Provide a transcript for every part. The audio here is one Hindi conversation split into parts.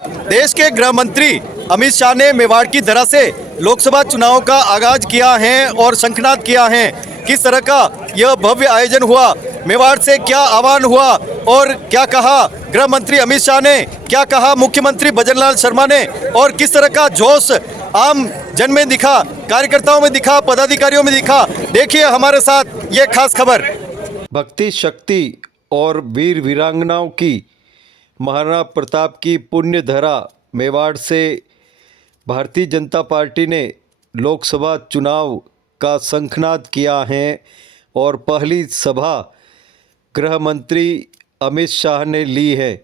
देश के गृह मंत्री अमित शाह ने मेवाड़ की धरा से लोकसभा चुनाव का आगाज किया है और शंखनाद किया है। किस तरह का यह भव्य आयोजन हुआ, मेवाड़ से क्या आह्वान हुआ और क्या कहा गृह मंत्री अमित शाह ने, क्या कहा मुख्यमंत्री भजनलाल शर्मा ने और किस तरह का जोश आम जन में दिखा, कार्यकर्ताओं में दिखा, पदाधिकारियों में दिखा, देखिए हमारे साथ ये खास खबर। भक्ति शक्ति और वीर वीरांगनाओं की महाराणा प्रताप की पुण्य धरा मेवाड़ से भारतीय जनता पार्टी ने लोकसभा चुनाव का शंखनाद किया है और पहली सभा गृह मंत्री अमित शाह ने ली है।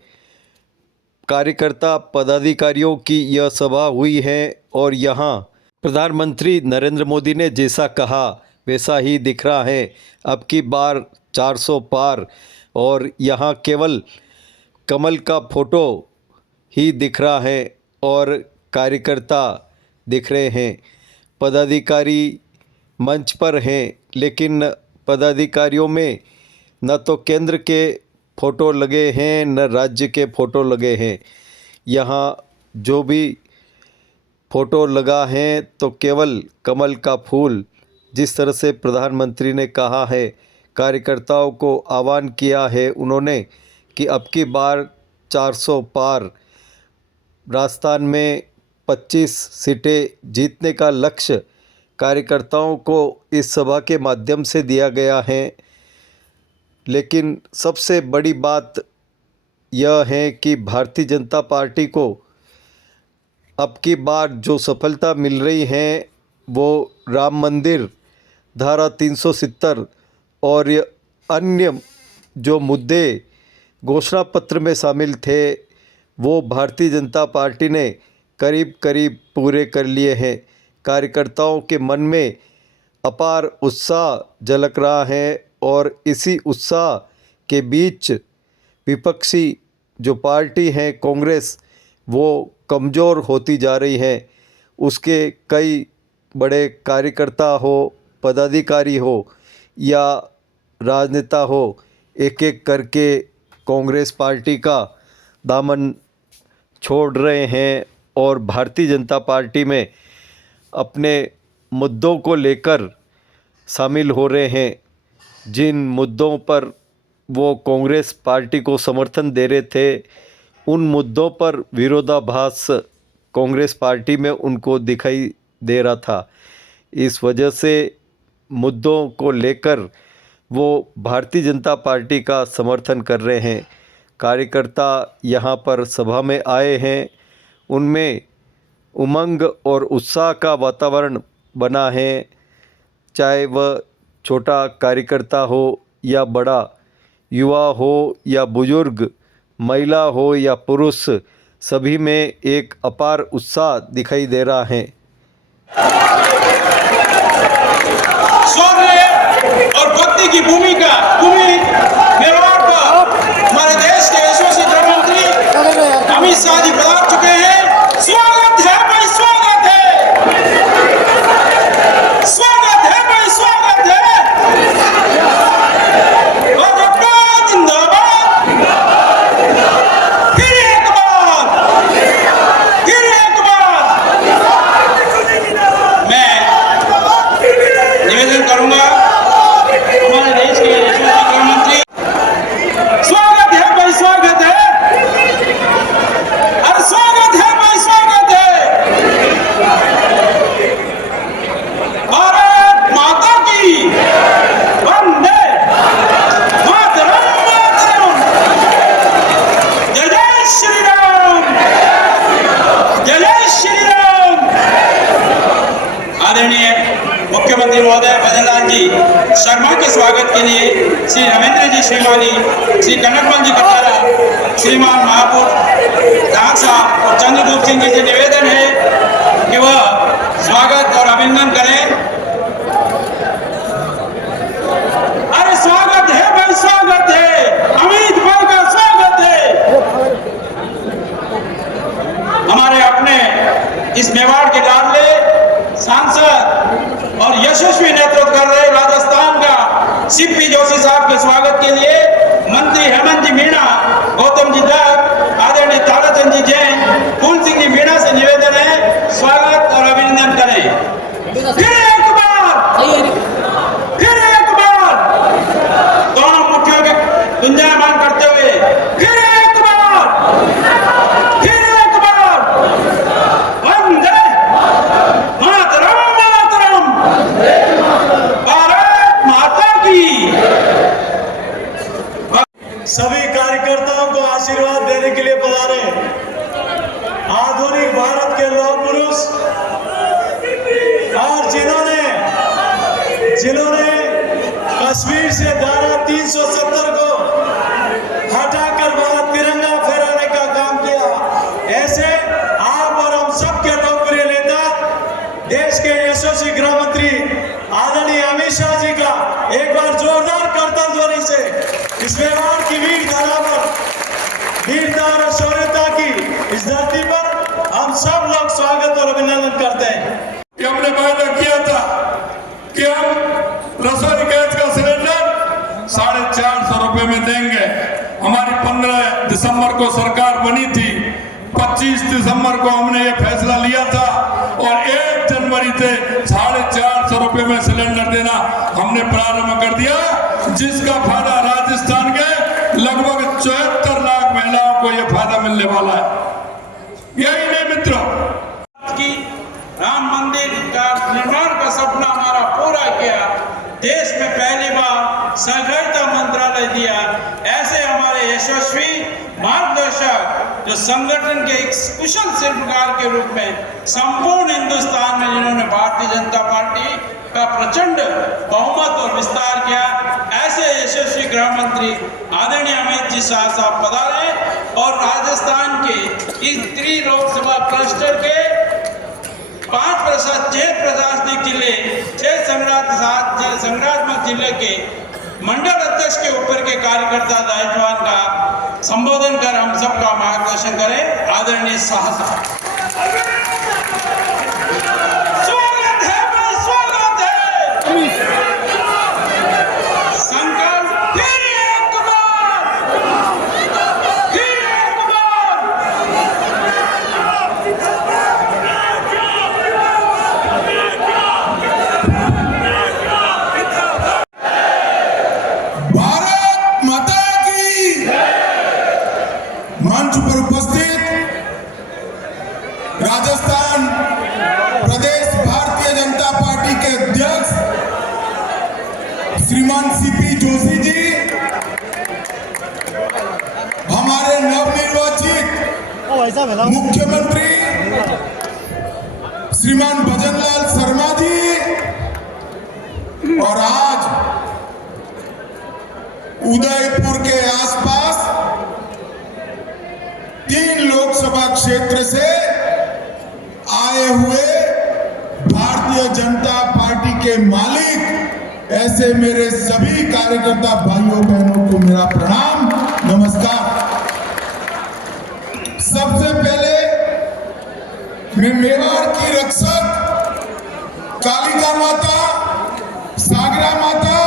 कार्यकर्ता पदाधिकारियों की यह सभा हुई है और यहाँ प्रधानमंत्री नरेंद्र मोदी ने जैसा कहा वैसा ही दिख रहा है। अब की बार 400 पार और यहाँ केवल कमल का फोटो ही दिख रहा है और कार्यकर्ता दिख रहे हैं। पदाधिकारी मंच पर हैं, लेकिन पदाधिकारियों में न तो केंद्र के फ़ोटो लगे हैं न राज्य के फ़ोटो लगे हैं। यहाँ जो भी फ़ोटो लगा है तो केवल कमल का फूल। जिस तरह से प्रधानमंत्री ने कहा है, कार्यकर्ताओं को आह्वान किया है उन्होंने कि अब की बार 400 पार, राजस्थान में 25 सीटें जीतने का लक्ष्य कार्यकर्ताओं को इस सभा के माध्यम से दिया गया है। लेकिन सबसे बड़ी बात यह है कि भारतीय जनता पार्टी को अब की बार जो सफलता मिल रही है वो राम मंदिर, धारा 370 और अन्य जो मुद्दे घोषणा पत्र में शामिल थे वो भारतीय जनता पार्टी ने करीब करीब पूरे कर लिए हैं। कार्यकर्ताओं के मन में अपार उत्साह झलक रहा है और इसी उत्साह के बीच विपक्षी जो पार्टी है कांग्रेस, वो कमज़ोर होती जा रही है। उसके कई बड़े कार्यकर्ता हो, पदाधिकारी हो या राजनेता हो, एक एक करके कांग्रेस पार्टी का दामन छोड़ रहे हैं और भारतीय जनता पार्टी में अपने मुद्दों को लेकर शामिल हो रहे हैं। जिन मुद्दों पर वो कांग्रेस पार्टी को समर्थन दे रहे थे, उन मुद्दों पर विरोधाभास कांग्रेस पार्टी में उनको दिखाई दे रहा था। इस वजह से मुद्दों को लेकर वो भारतीय जनता पार्टी का समर्थन कर रहे हैं। कार्यकर्ता यहाँ पर सभा में आए हैं, उनमें उमंग और उत्साह का वातावरण बना है। चाहे वह छोटा कार्यकर्ता हो या बड़ा, युवा हो या बुजुर्ग, महिला हो या पुरुष, सभी में एक अपार उत्साह दिखाई दे रहा है। और भक्ति की भूमिका मेवाड़ का हमारे देश के यशस्वी गृह मंत्री अमित शाह जी पधार चुके हैं। स्वागत है भाई, स्वागत है, स्वागत है भाई, स्वागत है। भाजपा जिंदाबाद, फिर एक बार, फिर एक बार मैं निवेदन करूंगा हमारे देश के यशस्वी गृह मंत्री, स्वागत है भाई, स्वागत है, अरे स्वागत है भाई, स्वागत है। भारत माता की वंदे मातरम, मातरम। जय जय श्री राम, जय जय श्री राम। आदरणीय मुख्यमंत्री महोदय भजनलाल जी शर्मा के स्वागत के लिए श्री रविंद्र जी श्रीमानी, श्री कनकमल जी कटारा, श्रीमान महापौर राज साहब और चंद्रदूप सिंह जी से निवेदन है कि वह स्वागत और अभिनंदन करें। अरे स्वागत है भाई, स्वागत है, अमित भाई का स्वागत है। हमारे अपने इस मेवाड़ के लाडले सांसद और यशस्वी नेतृत्व कर रहे राजस्थान का सीपी जोशी साहब के स्वागत के लिए मंत्री हेमंत जी मीणा, गौतम जी दत्त, आदरणीय ताराचंद जी जैन, सभी कार्यकर्ताओं को आशीर्वाद देने के लिए पधारे आधुनिक भारत के लौह पुरुष और जिन्होंने कश्मीर से धारा 370 को हटाकर वहां तिरंगा फहराने का काम किया, ऐसे आप और हम सब के लोकप्रिय नेता देश के यशस्वी गृह मंत्री आदरणीय अमित शाह जी का एक बार जोरदार करतल ध्वनि से इस मेवाड़ की वीर धरा पर, वीरता और शौर्यता की इस धरती पर हम सब लोग स्वागत और अभिनंदन करते हैं। कि हमने वायदा किया था कि हम रसोई गैस का सिलेंडर 450 रुपए में देंगे। हमारी 15 दिसंबर को सरकार बनी थी, 25 दिसंबर को हमने ये फैसला लिया था और 1 जनवरी से 450 रुपए में सिलेंडर देना हमने प्रारंभ कर दिया, जिसका फायदा राजस्थान के लगभग 74 लाख महिलाओं को यह फायदा मिलने वाला है। यही नहीं मित्रों, की राम मंदिर का निर्माण का सपना हमारा पूरा किया, देश में पहली बार सहकारिता मंत्रालय दिया। ऐसे हमारे यशस्वी मार्गदर्शक जो संगठन के एक कुशल शिल्पकार के रूप में संपूर्ण हिंदुस्तान में जिन्होंने भारतीय जनता पार्टी का प्रचंड बहुमत और विस्तार किया, ऐसे यशस्वी गृह मंत्री आदरणीय अमित जी शाह साहब पधारे और राजस्थान के इस 3 लोकसभा क्लस्टर के 6 प्रशासनिक जिले, 6 संग्रात्मक जिले के मंडल अध्यक्ष के ऊपर के कार्यकर्ता दायित्वान का संबोधन कर हम सबका मार्गदर्शन करें। आदरणीय शाह साहब, स्वागत है, स्वागत है। संकल्प फिर एक बार, फिर एक बार। भारत माता की मंच पर उपस्थित राजस्थान प्रदेश भारतीय जनता पार्टी के अध्यक्ष श्रीमान सीपी जोशी जी, हमारे नवनिर्वाचित मुख्यमंत्री श्रीमान भजनलाल शर्मा जी, और आज उदयपुर के आसपास 3 लोकसभा क्षेत्र से आए हुए भारतीय जनता पार्टी के मालिक, ऐसे मेरे सभी कार्यकर्ता भाइयों बहनों को मेरा प्रणाम, नमस्कार। सबसे पहले मैं मेवाड़ की रक्षक कालिका माता, सागरा माता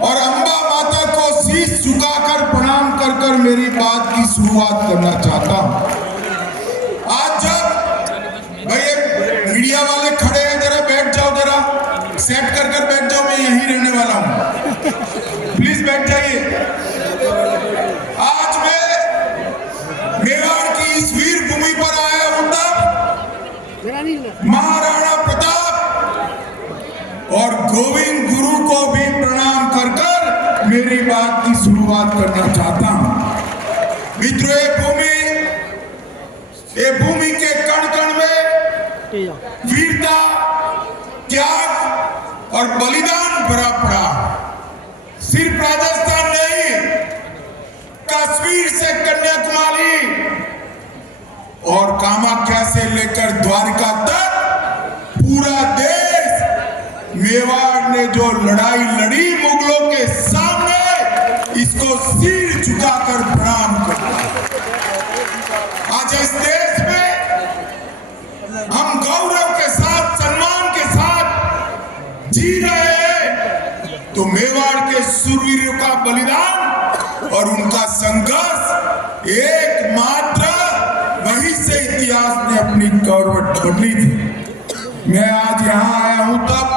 और अम्बा माता को शीश झुकाकर प्रणाम कर मेरी बात की शुरुआत करना चाहता हूं। आज जब भाई मीडिया वाले खड़े हैं, जरा बैठ जाओ, जरा सेट कर बैठ जाओ, मैं यहीं रहने वाला हूं, प्लीज बैठ जाइए। आज मैं मेवाड़ की इस वीर भूमि पर आया हूं तब महाराणा प्रताप और गोविंद गुरु को भी प्रणाम कर मेरी बात की शुरुआत करना चाहता हूं। मित्रों, ये भूमि के कण कण में वीरता, त्याग और बलिदान भरा पड़ा। सिर्फ राजस्थान नहीं, कश्मीर से कन्याकुमारी और कामाख्या से लेकर द्वारका तक पूरा देश मेवाड़ ने जो लड़ाई लड़ी मुगलों के सामने, इसको सिर झुकाकर प्रणाम करता। आज इस देश में हम गौरव के साथ, सम्मान के साथ जी रहे हैं, तो मेवाड़ के शूरवीरों का बलिदान और उनका संघर्ष एकमात्र वहीं से इतिहास ने अपनी करवट बदली थी। मैं आज यहाँ आया हूं तब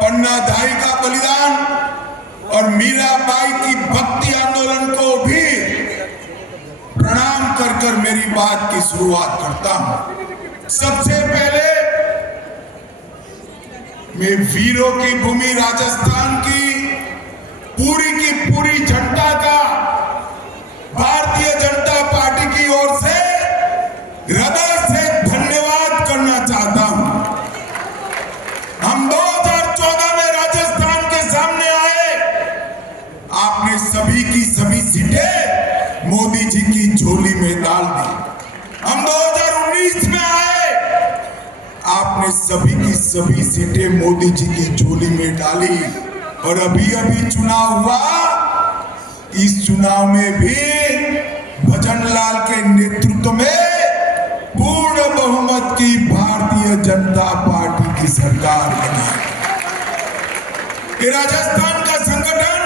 पन्ना दाई का बलिदान और मीराबाई की भक्ति आंदोलन को भी प्रणाम कर मेरी बात की शुरुआत करता हूं। सबसे पहले मैं वीरों की भूमि राजस्थान की पूरी जनता का सभी की सभी सीटें मोदी जी की झोली में डाल दी। हम 2019 में आए, आपने सभी की सभी सीटें मोदी जी की झोली में डाली और अभी अभी चुनाव हुआ। इस चुनाव में भी भजनलाल के नेतृत्व में पूर्ण बहुमत की भारतीय जनता पार्टी की सरकार बनी। ये राजस्थान का संगठन,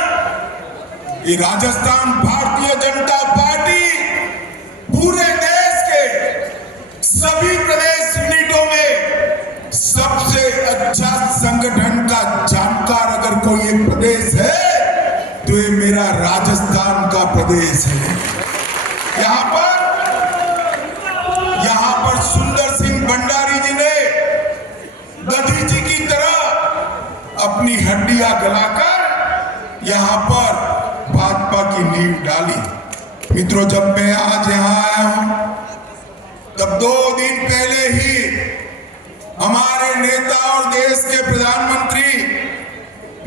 ये राजस्थान भारतीय जनता पार्टी पूरे देश के सभी प्रदेश यूनिटों में सबसे अच्छा संगठन का जानकार अगर कोई एक प्रदेश है तो ये मेरा राजस्थान का प्रदेश है। यहाँ पर सुंदर सिंह भंडारी जी ने गधी जी की तरह अपनी हड्डियां गलाकर यहाँ पर भाजपा की नींव डाली। मित्रों, जब मैं आज यहाँ आया हूं तब 2 दिन पहले ही हमारे नेता और देश के प्रधानमंत्री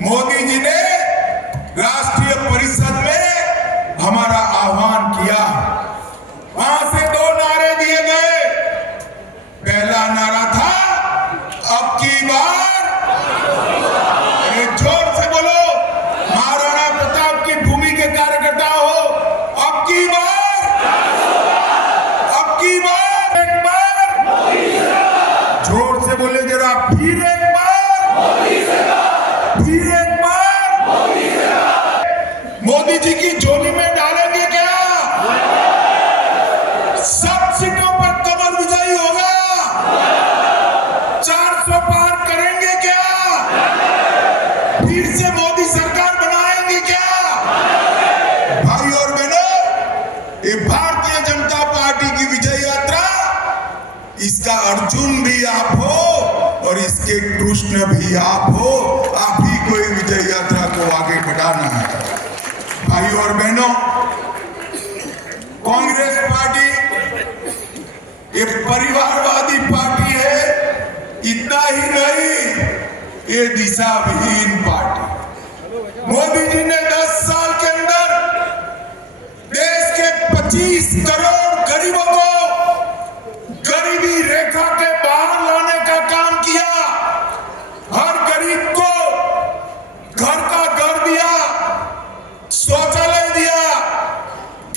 मोदी जी ने राष्ट्रीय परिषद में हमारा आह्वान किया। वहां से 2 नारे दिए गए। पहला नारा था अब की बार, अरे जोर से बोलो, महाराणा प्रताप की भूमि के कार्यकर्ता हो, अब की बार, एक बार, जोर से बोले जरा, फिर एक बार, फिर एक बार, मोदी जी की झोली में डालेंगे क्या? सब सीटों पर कमल विजयी होगा। 400 पार करेंगे क्या? फिर से मोदी सरकार बनाएंगे क्या? भाई और बहनों, ये भारतीय जनता पार्टी की विजय यात्रा, इसका अर्जुन भी आप हो और इसके कृष्ण भी आप हो। आप ही को ये विजय यात्रा को आगे बढ़ाना है। भाई और बहनों, कांग्रेस पार्टी ये परिवारवादी पार्टी है। इतना ही नहीं, ये दिशाविहीन पार्टी। मोदी जी ने 10 साल के अंदर देश के 25 करोड़ गरीबों को गरीबी रेखा के बाहर लाने का काम किया। हर गरीब को घर का घर दिया, शौचालय दिया,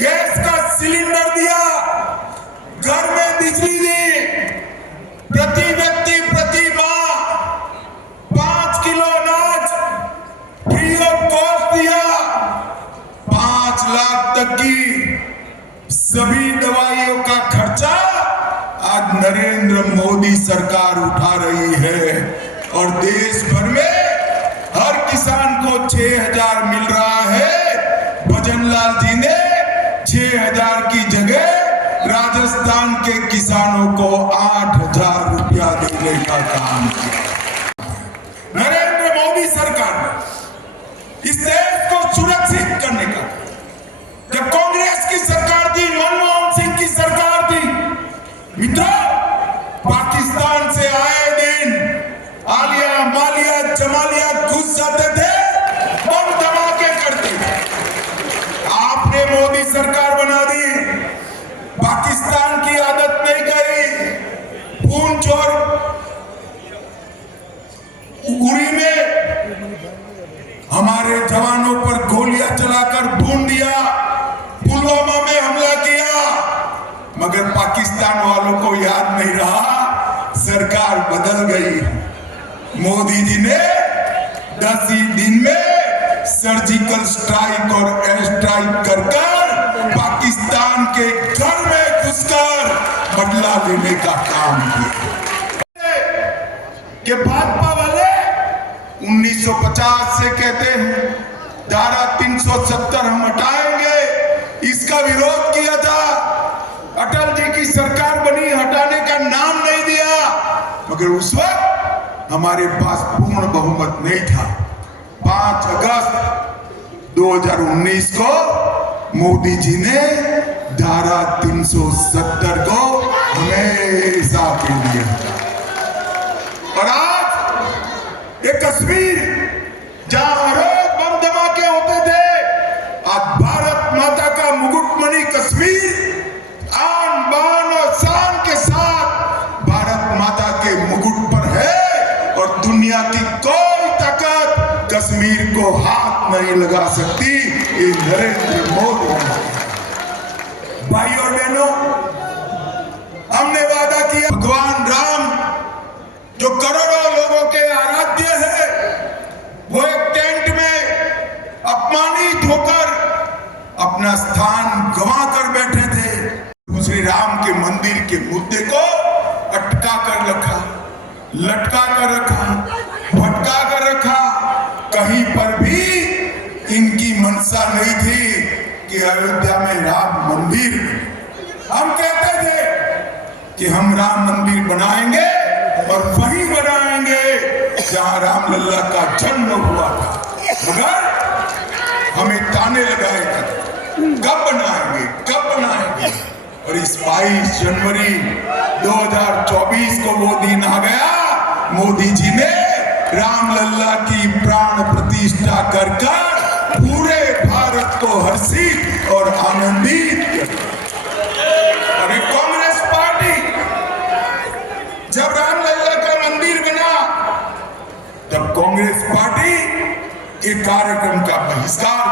गैस का सिलेंडर दिया, घर में बिजली दी, प्रति व्यक्ति प्रति माह 5 किलो अनाज फ्री ऑफ कॉस्ट दिया, 5 लाख तक की सभी दवाइयों का खर्चा आज नरेंद्र मोदी सरकार उठा रही है और देश भर में हर किसान को 6,000 मिल रहा है। भजनलाल जी ने 6,000 की जगह राजस्थान के किसानों को 8,000 रुपया देने का काम किया। नरेंद्र मोदी सरकार ने इस देश को सुरक्षित करने का, जब कांग्रेस की सरकार थी, मनमोहन सिंह की सरकार थी, मित्रों, पाकिस्तान से आए दिन आलिया, मालिया, जमालिया घुस जाते थे, बम धमाके करते थे। आपने मोदी सरकार बना दी, पाकिस्तान की आदत नहीं गई। पूंछ और उरी में हमारे जवानों पर गोलियां चलाकर भून दिया, पुलवामा में हमला किया, मगर पाकिस्तान वालों को याद नहीं रहा, सरकार बदल गई। मोदी जी ने 10 ही दिन में सर्जिकल स्ट्राइक और एयर स्ट्राइक कर पाकिस्तान के घर में घुसकर बदला लेने का काम किया। कि भाजपा वाले 1950 से कहते हैं धारा 370 हम हटाएंगे, इसका विरोध किया था। अटल जी की सरकार बनी, हटाने का नाम नहीं दिया, मगर उस वक्त हमारे पास पूर्ण बहुमत नहीं था। 5 अगस्त 2019 को मोदी जी ने धारा 370 को हमेशा के लिए हटाया। और आज ये कश्मीर जहां रोज बम धमाके होते थे, आज नहीं लगा सकती ये नरेंद्र मोदी। भाई और बहनों, हमने वादा किया भगवान राम जो करोड़ों लोगों के आराध्य है, वो एक टेंट में अपमानित होकर अपना स्थान गंवा कर बैठे थे। श्री राम के मंदिर के मुद्दे को अटका कर रखा, लटका कर रखा, भटका कर रखा। कहीं पर भी इनकी मंशा नहीं थी कि अयोध्या में राम मंदिर। हम कहते थे कि हम राम मंदिर बनाएंगे और वहीं बनाएंगे जहां रामलल्ला का जन्म हुआ था, मगर हमें ताने लगाए थे कब बनाएंगे, कब बनाएंगे। और इस 22 जनवरी 2024 को वो दिन आ गया, मोदी जी ने रामलल्ला की प्राण प्रतिष्ठा कर पूरे भारत को हर्षित और आनंदित किया। और एक कांग्रेस पार्टी जब रामलल्ला का मंदिर बना, तब कांग्रेस पार्टी के कार्यक्रम का बहिष्कार।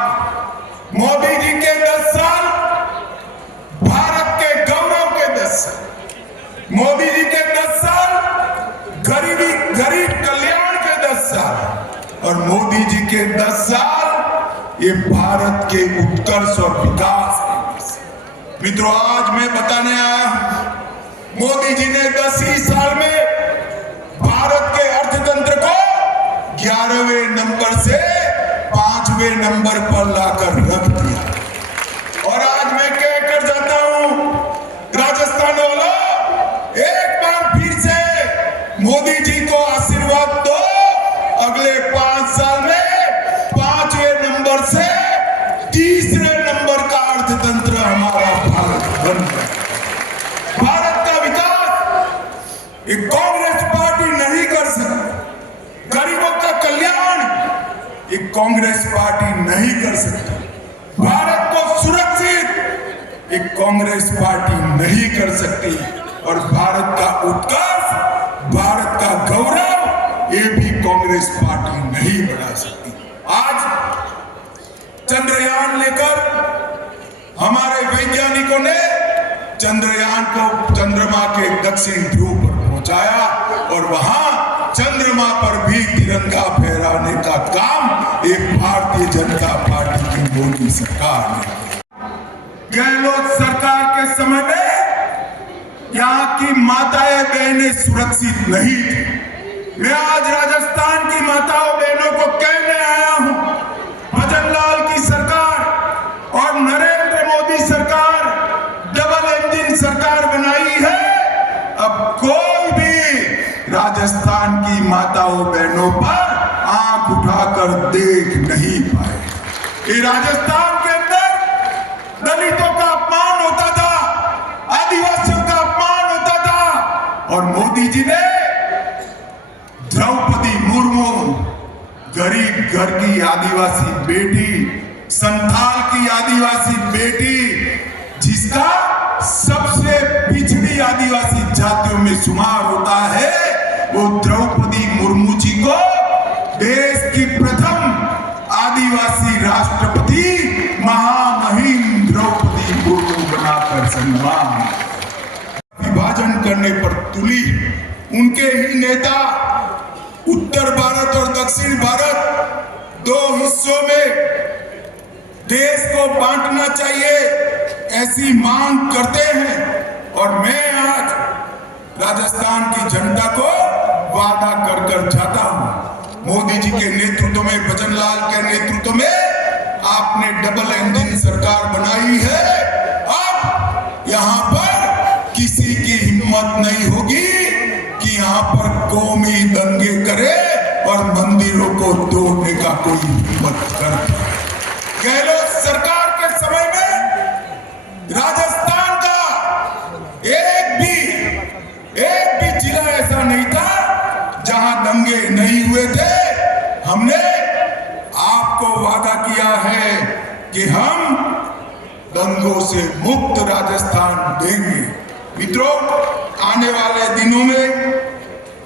मोदी जी के 10 साल, भारत के गौरव के 10 साल, मोदी जी के 10 साल, गरीब कल्याण के 10 साल, और मोदी जी के 10 साल ये भारत के उत्कर्ष और विकास के। मित्रों, आज मैं बताने आया हूं, मोदी जी ने 10 ही साल में भारत के अर्थतंत्र को 11वें नंबर से 5वें नंबर पर लाकर रख दिया। और आज मैं कहकर जाता हूं, राजस्थान वालों, एक बार फिर से मोदी जी को आशीर्वाद दो। अगले 5 साल में 5वें नंबर से 3रे नंबर का अर्थतंत्र हमारा भारत बन गया। भारत का विकास एक कांग्रेस पार्टी नहीं कर सकती, गरीबों का कल्याण एक कांग्रेस पार्टी नहीं कर सकती, भारत को सुरक्षित एक कांग्रेस पार्टी नहीं कर सकती, और भारत का उत्कर्ष, भारत का गौरव ये भी कांग्रेस पार्टी नहीं बढ़ा सकती। आज चंद्रयान लेकर हमारे वैज्ञानिकों ने चंद्रयान को चंद्रमा के दक्षिण ध्रुव पर पहुंचाया, और वहां चंद्रमा पर भी तिरंगा फहराने का काम एक भारतीय जनता पार्टी की मोदी सरकार ने। गहलोत सरकार के समय में यहाँ की माताएं बहनें सुरक्षित नहीं थी। मैं आज राजस्थान की माताओं बहनों को कहने आया हूं, भजनलाल की सरकार और नरेंद्र मोदी सरकार डबल इंजन सरकार बनाई है। अब कोई भी राजस्थान की माताओं बहनों पर आंख उठाकर देख नहीं पाए। ये राजस्थान के अंदर दलितों का अपमान होता था, आदिवासियों का अपमान होता था, और मोदी जी ने द्रौपदी मुर्मू, गरीब घर की आदिवासी बेटी, संथाल की आदिवासी बेटी, जिसका सबसे पिछड़ी आदिवासी जातियों में शुमार होता है, वो द्रौपदी मुर्मू जी को देश की प्रथम आदिवासी राष्ट्रपति महामहिम द्रौपदी मुर्मू बनाकर सम्मान। विभाजन करने पर तुली उनके ही नेता उत्तर भारत और दक्षिण भारत 2 हिस्सों में देश को बांटना चाहिए ऐसी मांग करते हैं। और मैं आज राजस्थान की जनता को वादा कर जाता हूं, मोदी जी के नेतृत्व में, भजनलाल के नेतृत्व में आपने डबल इंजन सरकार बनाई है। अब यहां पर किसी की हिम्मत नहीं होगी कि यहां पर कौमी दंगे करे और मंदिरों को तोड़ने का कोई हिम्मत करे। गहलोत सरकार के समय में राजस्थान का एक भी जिला ऐसा नहीं था जहां दंगे नहीं हुए थे। हमने आपको वादा किया है कि हम दंगों से मुक्त राजस्थान देंगे। मित्रों, आने वाले दिनों में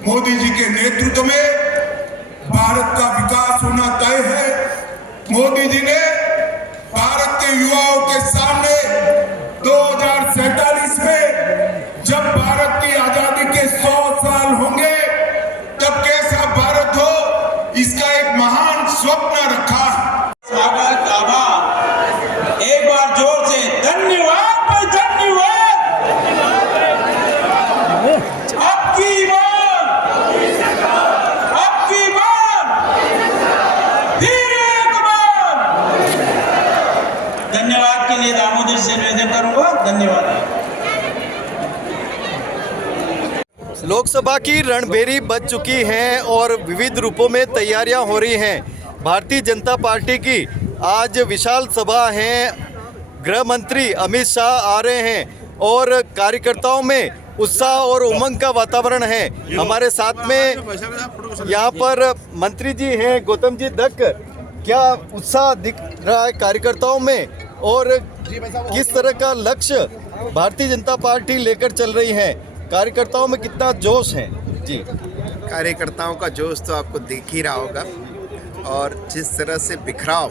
मोदी जी के नेतृत्व में भारत का विकास होना तय है। मोदी जी ने भारत के युवाओं के सामने 2047 में जब भारत की आजादी के 100 साल होंगे तब कैसा भारत हो, इसका एक महान स्वप्न रखा। स्वागत, आभार, एक बार जोर से धन्यवाद भाई, धन्यवाद। अब की बार फिर एक बार धन्यवाद के लिए दामोदर से निवेदन करूंगा। धन्यवाद। लोकसभा की रणभेरी बज चुकी है और विविध रूपों में तैयारियां हो रही हैं। भारतीय जनता पार्टी की आज विशाल सभा है, गृह मंत्री अमित शाह आ रहे हैं और कार्यकर्ताओं में उत्साह और उमंग का वातावरण है। हमारे साथ में यहाँ पर मंत्री जी हैं, गौतम जी दक्क, क्या उत्साह दिख रहा है कार्यकर्ताओं में और किस तरह का लक्ष्य भारतीय जनता पार्टी लेकर चल रही है? कार्यकर्ताओं में कितना जोश है? जी, कार्यकर्ताओं का जोश तो आपको दिख ही रहा होगा और जिस तरह से बिखराव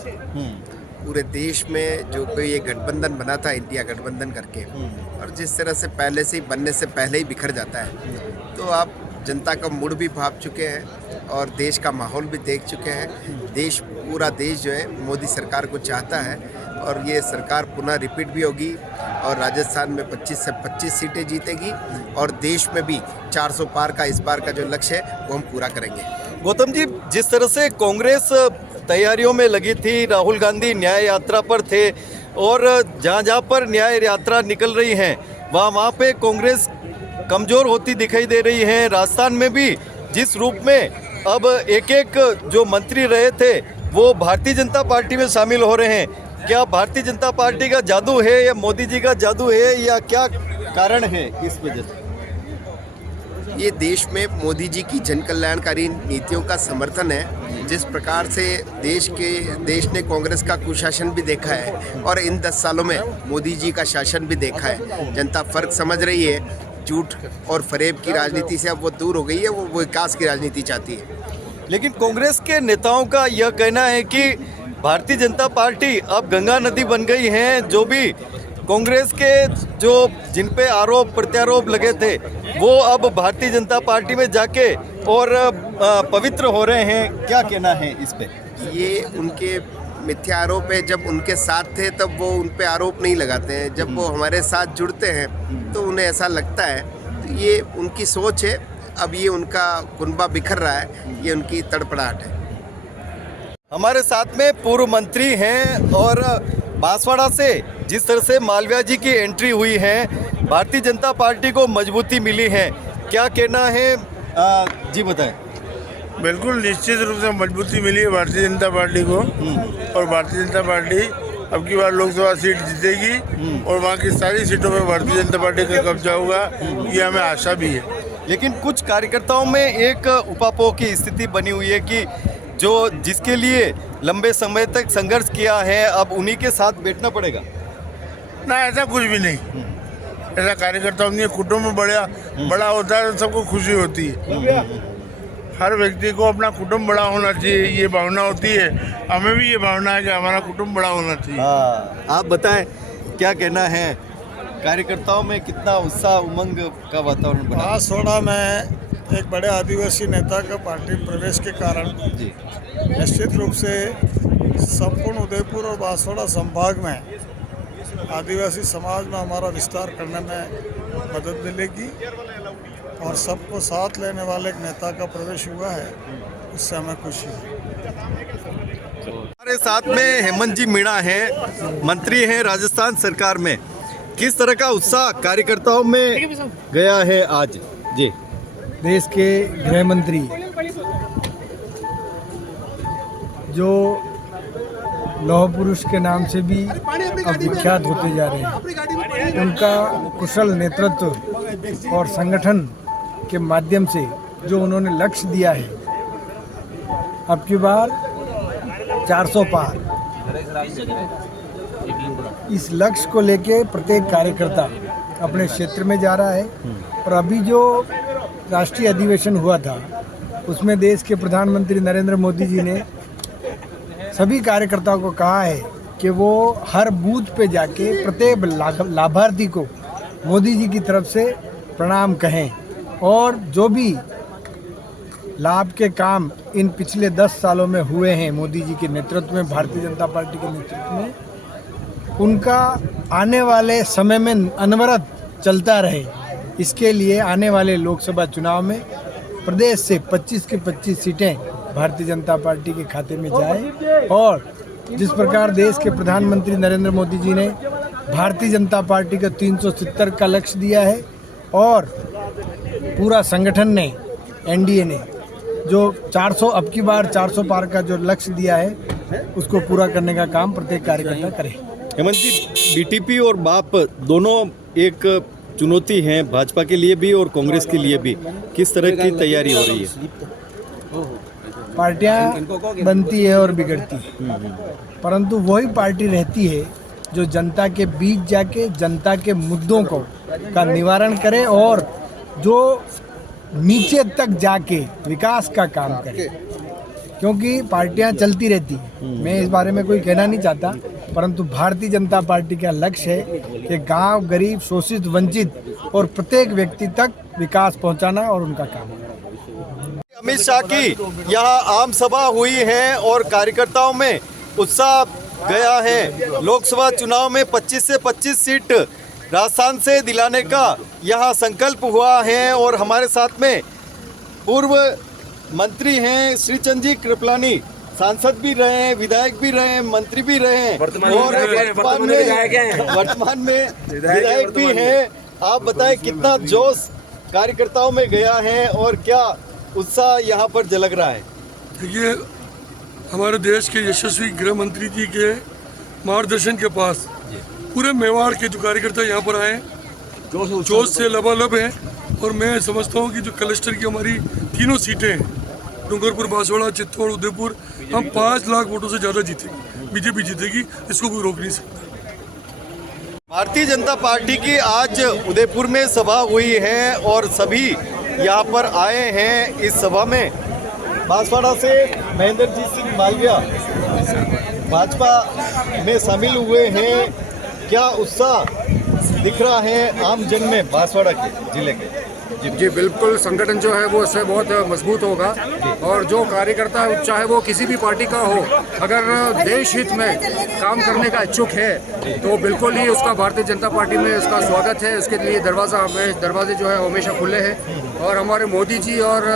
पूरे देश में जो कोई ये गठबंधन बना था, इंडिया गठबंधन करके, और जिस तरह से पहले से ही बनने से पहले ही बिखर जाता है, तो आप जनता का मूड भी भाप चुके हैं और देश का माहौल भी देख चुके हैं। पूरा देश जो है मोदी सरकार को चाहता है और ये सरकार पुनः रिपीट भी होगी और राजस्थान में 25 से 25 सीटें जीतेगी और देश में भी 400 पार का इस बार का जो लक्ष्य है वो हम पूरा करेंगे। गौतम जी, जिस तरह से कांग्रेस तैयारियों में लगी थी, राहुल गांधी न्याय यात्रा पर थे और जहाँ जहाँ पर न्याय यात्रा निकल रही है वहाँ पे कांग्रेस कमज़ोर होती दिखाई दे रही है। राजस्थान में भी जिस रूप में अब एक एक जो मंत्री रहे थे वो भारतीय जनता पार्टी में शामिल हो रहे हैं, क्या भारतीय जनता पार्टी का जादू है या मोदी जी का जादू है या क्या कारण है इस वजह से? ये देश में मोदी जी की जन कल्याणकारी नीतियों का समर्थन है। जिस प्रकार से देश ने कांग्रेस का कुशासन भी देखा है और इन 10 सालों में मोदी जी का शासन भी देखा है, जनता फर्क समझ रही है। झूठ और फरेब की राजनीति से अब वो दूर हो गई है, वो विकास की राजनीति चाहती है। लेकिन कांग्रेस के नेताओं का यह कहना है कि भारतीय जनता पार्टी अब गंगा नदी बन गई है। जो भी कांग्रेस के जिन पे आरोप प्रत्यारोप लगे थे वो अब भारतीय जनता पार्टी में जाके और पवित्र हो रहे हैं, क्या कहना है इस पे? ये उनके मिथ्या आरोप है। जब उनके साथ थे तब वो उन पे आरोप नहीं लगाते हैं, जब वो हमारे साथ जुड़ते हैं तो उन्हें ऐसा लगता है। तो ये उनकी सोच है। अब ये उनका कुनबा बिखर रहा है, ये उनकी तड़पड़ाहट है। हमारे साथ में पूर्व मंत्री हैं और बांसवाड़ा से जिस तरह से मालविया जी की एंट्री हुई है, भारतीय जनता पार्टी को मजबूती मिली है, क्या कहना है? जी बताएं। बिल्कुल निश्चित रूप से मजबूती मिली है भारतीय जनता पार्टी को और भारतीय जनता पार्टी अब की बार लोकसभा सीट जीतेगी और वहाँ की सारी सीटों में भारतीय जनता पार्टी का कब्जा होगा, ये हमें आशा भी है। लेकिन कुछ कार्यकर्ताओं में एक उपापोह की स्थिति बनी हुई है कि जिसके लिए लंबे समय तक संघर्ष किया है अब उन्हीं के साथ बैठना पड़ेगा। ना, ऐसा कुछ भी नहीं। ऐसा कार्यकर्ता नहीं है। कुटुंब बड़ा होता है तो सबको खुशी होती है। हर व्यक्ति को अपना कुटुंब बड़ा होना चाहिए, ये भावना होती है। हमें भी ये भावना है कि हमारा कुटुंब बड़ा होना चाहिए। हाँ, आप बताएं क्या कहना है? कार्यकर्ताओं में कितना उत्साह उमंग का वातावरण बना? बांसवाड़ा में एक बड़े आदिवासी नेता का पार्टी प्रवेश के कारण जी, निश्चित रूप से संपूर्ण उदयपुर और बांसवाड़ा संभाग में आदिवासी समाज में हमारा विस्तार करने में मदद मिलेगी और सबको साथ लेने वाले एक नेता का प्रवेश हुआ है, उससे हमें खुशी है। हमारे साथ में हेमंत जी मीणा है, मंत्री हैं राजस्थान सरकार में। किस तरह का उत्साह कार्यकर्ताओं में गया है आज? जी, देश के गृह मंत्री जो लौह पुरुष के नाम से भी अब विख्यात होते जा रहे हैं, उनका कुशल नेतृत्व और संगठन के माध्यम से जो उन्होंने लक्ष्य दिया है, अब की बार 400 पार, इस लक्ष्य को लेके प्रत्येक कार्यकर्ता अपने क्षेत्र में जा रहा है। और अभी जो राष्ट्रीय अधिवेशन हुआ था उसमें देश के प्रधानमंत्री नरेंद्र मोदी जी ने सभी कार्यकर्ताओं को कहा है कि वो हर बूथ पे जाके प्रत्येक लाभार्थी को मोदी जी की तरफ से प्रणाम कहें और जो भी लाभ के काम इन पिछले 10 सालों में हुए हैं मोदी जी के नेतृत्व में, भारतीय जनता पार्टी के नेतृत्व में, उनका आने वाले समय में अनवरत चलता रहे। इसके लिए आने वाले लोकसभा चुनाव में प्रदेश से 25 की 25 सीटें भारतीय जनता पार्टी के खाते में जाए और जिस प्रकार देश के प्रधानमंत्री नरेंद्र मोदी जी ने भारतीय जनता पार्टी का 370 का लक्ष्य दिया है और पूरा संगठन ने, एनडीए ने जो 400 अब की बार 400 पार का जो लक्ष्य दिया है उसको पूरा करने का काम प्रत्येक कार्यकर्ता करे। हेमंत जी, बीटीपी और बाप दोनों एक चुनौती है भाजपा के लिए भी और कांग्रेस के लिए भी। किस तरह की तैयारी हो रही है? पार्टियां बनती है और बिगड़ती है, परंतु वही पार्टी रहती है जो जनता के बीच जाके जनता के मुद्दों को का निवारण करे और जो नीचे तक जाके विकास का काम करे। क्योंकि पार्टियां चलती रहती हैं, मैं इस बारे में कोई कहना नहीं चाहता, परंतु भारतीय जनता पार्टी का लक्ष्य है कि गांव, गरीब, शोषित, वंचित और प्रत्येक व्यक्ति तक विकास पहुंचाना और उनका काम है। अमित शाह की यहाँ आम सभा हुई है और कार्यकर्ताओं में उत्साह गया है। लोकसभा चुनाव में 25 से 25 सीट राजस्थान से दिलाने का यहाँ संकल्प हुआ है और हमारे साथ में पूर्व मंत्री हैं श्रीचंद जी कृपलानी, सांसद भी रहे हैं, विधायक भी रहे हैं, मंत्री भी रहे हैं और वर्तमान में विधायक भी हैं। आप बताएं कितना जोश कार्यकर्ताओं में गया है और क्या उत्साह यहाँ पर झलक रहा है? देखिए, हमारे देश के यशस्वी गृह मंत्री जी के मार्गदर्शन के पास पूरे मेवाड़ के जो कार्यकर्ता यहाँ पर आए जोश से लबालब हैं और मैं समझता हूँ कि जो क्लस्टर की हमारी तीनों सीटें हैं, डूंगरपुर, बांसवाड़ा, चित्तौड़, उदयपुर, हम 5 लाख वोटों से ज़्यादा जीतेंगे, बीजेपी जीतेगी, इसको कोई रोक नहीं सकता। भारतीय जनता पार्टी की आज उदयपुर में सभा हुई है और सभी यहाँ पर आए हैं। इस सभा में बांसवाड़ा से महेंद्रजीत सिंह मालविया भाजपा में शामिल हुए हैं। क्या उत्साह दिख रहा है आम जन में बांसवाड़ा के जिले के? जी बिल्कुल, संगठन जो है वो इससे बहुत मजबूत होगा और जो कार्यकर्ता चाहे वो किसी भी पार्टी का हो, अगर देश हित में काम करने का इच्छुक है तो बिल्कुल ही उसका भारतीय जनता पार्टी में उसका स्वागत है। उसके लिए दरवाजे जो है हमेशा खुले हैं और हमारे मोदी जी और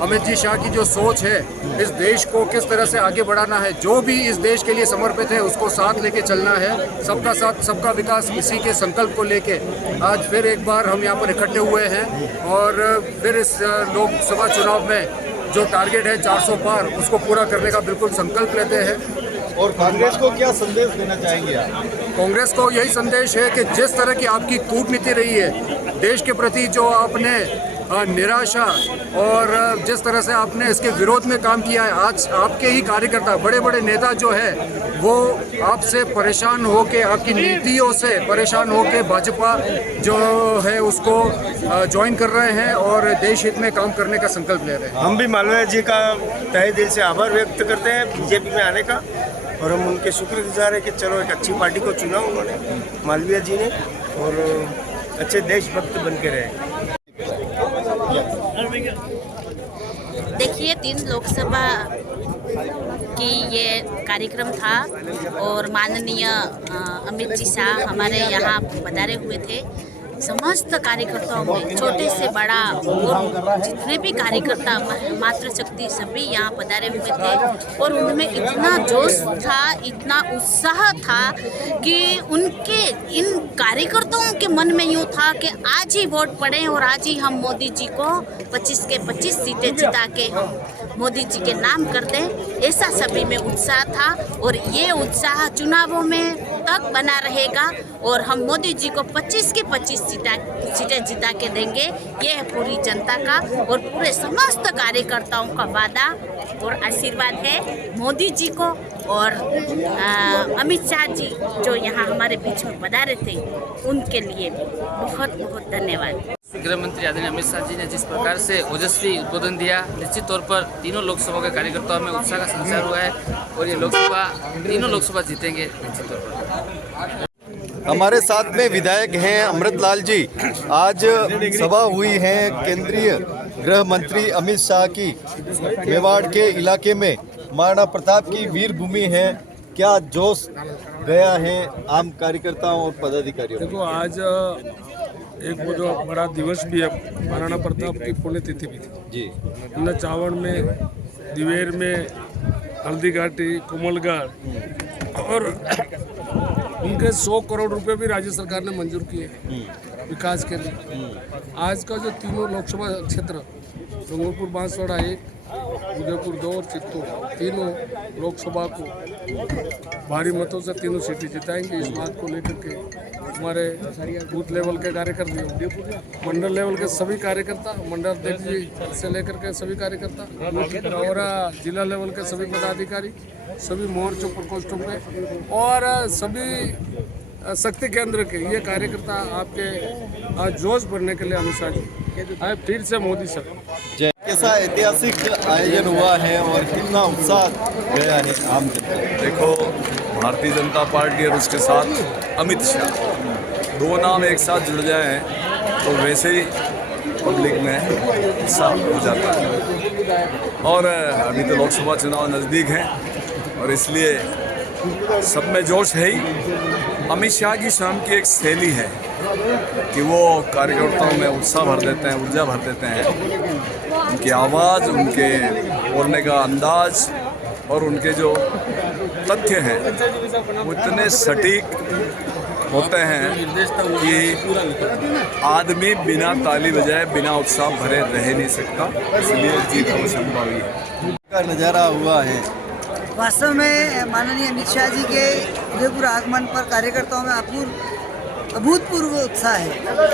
अमित जी शाह की जो सोच है इस देश को किस तरह से आगे बढ़ाना है, जो भी इस देश के लिए समर्पित है उसको साथ लेके चलना है। सबका साथ सबका विकास, इसी के संकल्प को लेके आज फिर एक बार हम यहाँ पर इकट्ठे हुए हैं और फिर इस लोकसभा चुनाव में जो टारगेट है 400 पार, उसको पूरा करने का बिल्कुल संकल्प लेते हैं। और कांग्रेस को क्या संदेश देना चाहेंगे आप? कांग्रेस को यही संदेश है कि जिस तरह की आपकी कूटनीति रही है देश के प्रति, जो आपने निराशा और जिस तरह से आपने इसके विरोध में काम किया है, आज आपके ही कार्यकर्ता, बड़े बड़े नेता जो है वो आपसे परेशान होके, आपकी नीतियों से परेशान होके भाजपा जो है उसको ज्वाइन कर रहे हैं और देश हित में काम करने का संकल्प ले रहे हैं। हम भी मालवीय जी का तहे दिल से आभार व्यक्त करते हैं बीजेपी में आने का और हम उनके शुक्रगुजार हैं कि चलो एक अच्छी पार्टी को चुना उन्होंने, मालवीय जी ने, और अच्छे देशभक्त बन के रहे। देखिए, 3 लोकसभा की ये कार्यक्रम था और माननीय अमित जी शाह हमारे यहाँ पधारे हुए थे। समस्त कार्यकर्ताओं में छोटे से बड़ा और जितने भी कार्यकर्ता मातृशक्ति सभी यहाँ पधारे हुए थे और उनमें इतना जोश था, इतना उत्साह था कि उनके इन कार्यकर्ताओं के मन में यूँ था कि आज ही वोट पड़े और आज ही हम मोदी जी को 25 के 25 सीटें जिता के हम मोदी जी के नाम कर दें। ऐसा सभी में उत्साह था और ये उत्साह चुनावों में तक बना रहेगा और हम मोदी जी को 25 के 25 सीटें जिता के देंगे। ये है पूरी जनता का और पूरे समस्त कार्यकर्ताओं का वादा और आशीर्वाद है मोदी जी को और अमित शाह जी जो यहाँ हमारे बीच में पधारे थे उनके लिए भी बहुत बहुत धन्यवाद। गृह मंत्री आदरणीय अमित शाह जी ने जिस प्रकार से ओजस्वी उद्बोधन दिया, निश्चित तौर पर तीनों लोकसभा के कार्यकर्ताओं में उत्साह का संचार हुआ है। और ये लोकसभा तीनों लोकसभा जीतेंगे निश्चित तौर पर। हमारे साथ में विधायक हैं अमृतलाल जी। आज सभा हुई है केंद्रीय गृह मंत्री अमित शाह की मेवाड़ के इलाके में। महाराणा प्रताप की वीर भूमि है, क्या जोश गया है आम कार्यकर्ताओं और पदाधिकारियों? देखो, आज एक वो जो बड़ा दिवस भी है, महाराणा प्रताप की पुण्यतिथि भी थी जी। उन्हें चावड़ में, दिवेर में, हल्दीघाटी, कोमलगढ़ और उनके 100 करोड़ रुपए भी राज्य सरकार ने मंजूर किए विकास के लिए। आज का जो तीनों लोकसभा क्षेत्र, डूंगरपुर बांसवाड़ा 1, उदयपुर 2 और चित्तौड़, तीनों लोकसभा को भारी मतों से तीनों सीटें जिताएंगे। इस बात को लेकर के हमारे बूथ लेवल के कार्यकर्ता, मंडल लेवल के सभी कार्यकर्ता, मंडल अध्यक्ष जी से लेकर के सभी कार्यकर्ता और जिला लेवल के सभी पदाधिकारी, सभी मोर्चों प्रकोष्ठों पे और सभी शक्ति केंद्र के ये कार्यकर्ता आपके आज जोश भरने के लिए अमित शाह जी आए फिर से मोदी सरकार। कैसा ऐतिहासिक आयोजन हुआ है और कितना उत्साह गया है आम जनता? देखो, भारतीय जनता पार्टी और उसके साथ अमित शाह, दो नाम एक साथ जुड़ जाए हैं तो वैसे ही पब्लिक में उत्साह हो जाता है। और अभी तो लोकसभा चुनाव नज़दीक हैं और इसलिए सब में जोश है ही। अमित शाह की स्वयं की एक शैली है कि वो कार्यकर्ताओं में उत्साह भर देते हैं, ऊर्जा भर देते हैं। उनकी आवाज़, उनके बोलने का अंदाज और उनके जो तथ्य हैं वो इतने सटीक होते हैं कि आदमी बिना ताली बजाए, बिना उत्साह भरे रह नहीं सकता। इसलिए जीत संभव है का नज़ारा हुआ है। वास्तव में माननीय अमित शाह जी के उदयपुर आगमन पर कार्यकर्ताओं में अभूतपूर्व उत्साह है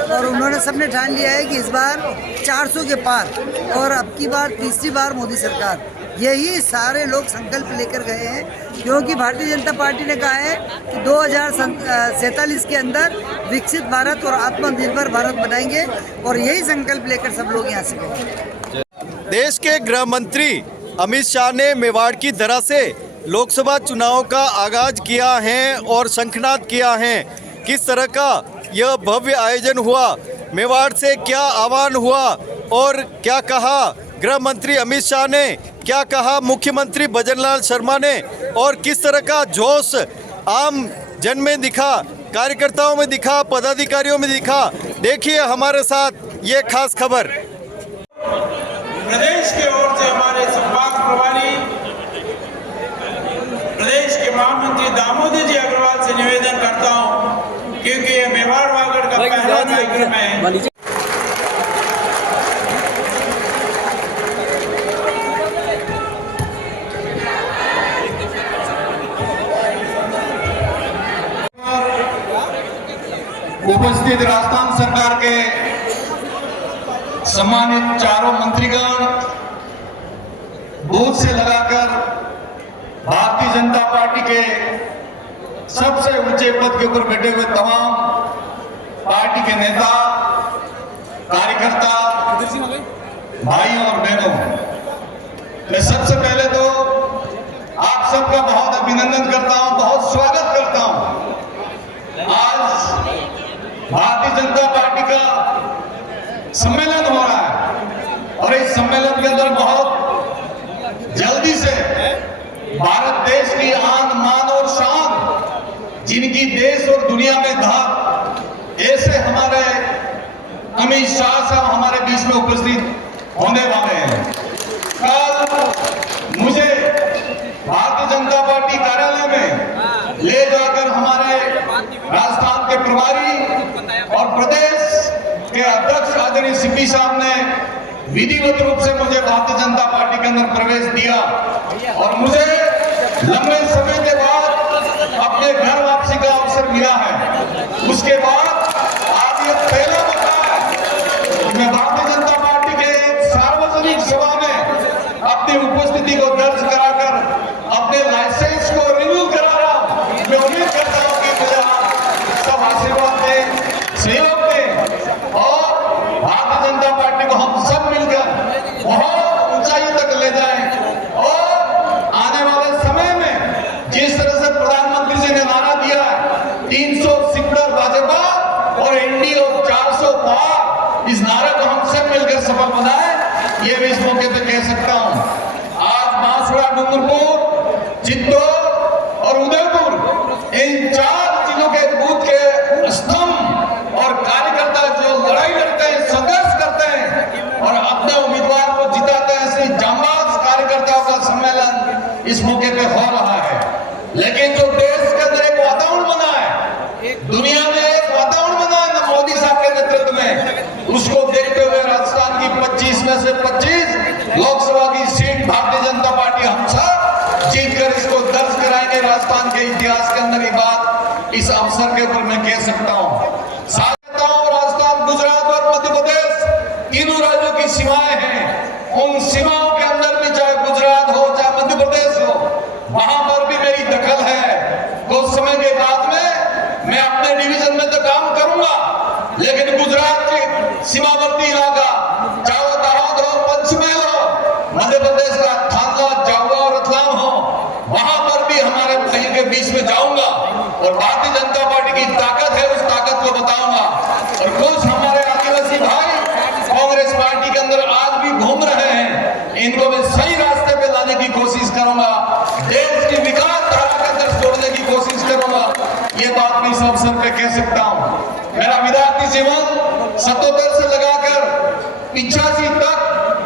और उन्होंने सबने ठान लिया है कि इस बार 400 के पार और अब की बार तीसरी बार मोदी सरकार, यही सारे लोग संकल्प लेकर गए हैं। क्योंकि भारतीय जनता पार्टी ने कहा है कि 2047 के अंदर विकसित भारत और आत्मनिर्भर भारत बनाएंगे और यही संकल्प लेकर सब लोग यहाँ से गए। देश के गृह मंत्री अमित शाह ने मेवाड़ की धरा से लोकसभा चुनाव का आगाज किया है और शंखनाद किया है। किस तरह का यह भव्य आयोजन हुआ, मेवाड़ से क्या आह्वान हुआ और क्या कहा गृह मंत्री अमित शाह ने, क्या कहा मुख्यमंत्री भजनलाल शर्मा ने और किस तरह का जोश आम जन में दिखा, कार्यकर्ताओं में दिखा, पदाधिकारियों में दिखा, देखिए हमारे साथ ये खास खबर। प्रदेश की ओर से हमारे संभाग प्रभारी प्रदेश के महामंत्री दामोदर जी अग्रवाल से निवेदन करता हूं, क्योंकि ये मेवाड़ वागड़ का पहला कार्यक्रम है। उपस्थित राजस्थान सरकार के सम्मानित चारों मंत्रीगण, बूथ से लगाकर भारतीय जनता पार्टी के सबसे ऊंचे पद के ऊपर बैठे हुए तमाम पार्टी के नेता, कार्यकर्ता, भाइयों और बहनों, मैं सबसे पहले तो आप सबका बहुत अभिनंदन करता हूं, बहुत स्वागत करता हूं। आज भारतीय जनता पार्टी का सम्मेलन हो रहा है और इस सम्मेलन के अंदर बहुत जल्दी से भारत देश की आन, मान और शान, जिनकी देश और दुनिया में धाक, ऐसे हमारे अमित शाह साहब हमारे बीच में उपस्थित होने वाले हैं। कल मुझे भारतीय जनता पार्टी कार्यालय में ले जाकर हमारे राजस्थान के प्रभारी और प्रदेश के अध्यक्ष आदरणीय सीपी साहब ने विधिवत रूप से मुझे भारतीय जनता पार्टी के अंदर प्रवेश दिया और मुझे लंबे समय के बाद अपने घर वापसी का अवसर मिला है। उसके बाद आज ये पहला मौका है कि मैं भारतीय जनता पार्टी के सार्वजनिक सभा में अपनी उपस्थिति को दर्ज कराकर अपने लाइसेंस को रिन्यू करा रहा हूं। मैं उम्मीद करता हूं कि मुझे सब आशीर्वाद दें, सहयोग दें और भारतीय जनता पार्टी को हम सब मिलकर बहुत ऊंचाई तक ले जाएं और आने वाले समय में सिकड़र भाजपा और एनडीए और 400 पार, इस नारे को हम सब मिलकर सफल बनाए, ये भी इस मौके पे कह सकता हूं। आज बांसवाड़ा, डूंगरपुर, चित्तौड़ और उदयपुर, इन 4 जिलों के बूथ के स्तंभ और कार्यकर्ता जो लड़ाई लड़ते हैं, संघर्ष करते हैं और अपने उम्मीदवार को जिताते हैं, ऐसे जांबाज कार्यकर्ताओं का सम्मेलन इस मौके पे हो रहा है। लेकिन जो देश के अंदर एक वातावरण बना है, दुनिया में एक वातावरण बना है मोदी साहब के नेतृत्व में, उसको देखते हुए राजस्थान की 25 में से 25 लोकसभा की सीट भारतीय जनता पार्टी हम सब जीतकर इसको दर्ज कराएंगे राजस्थान के इतिहास के अंदर। ये बात इस अवसर के ऊपर मैं कह सकता हूँ। राजस्थान, गुजरात और मध्य प्रदेश, तीनों राज्यों की सीमाएं हैं। उन सीमाओं के अंदर भी, चाहे गुजरात हो चाहे मध्य प्रदेश हो, वहां पर भी मेरी दखल है। कुछ समय के बाद में मैं अपने डिवीजन में तो काम करूंगा, लेकिन गुजरात के सीमावर्ती इलाका, चाहे वो दाहोद हो, पंचमहल हो, मध्य प्रदेश का थानला, जावरा और रतलाम हो, वहां पर भी हमारे भाई के बीच में जाऊंगा और भारतीय जनता पार्टी की ताकत है, उस ताकत को बताऊंगा। और कुछ हमारे आदिवासी भाई कांग्रेस पार्टी के अंदर आज भी घूम रहे हैं, इनको मैं सही रास्ते पे लाने की कोशिश करूंगा, देश की विकास धारा के अंदर जोड़ने की कोशिश करूंगा। ये बात मैं इस अवसर पे कह सकता हूं। मेरा विद्यार्थी जीवन 77 से लगाकर 85 तक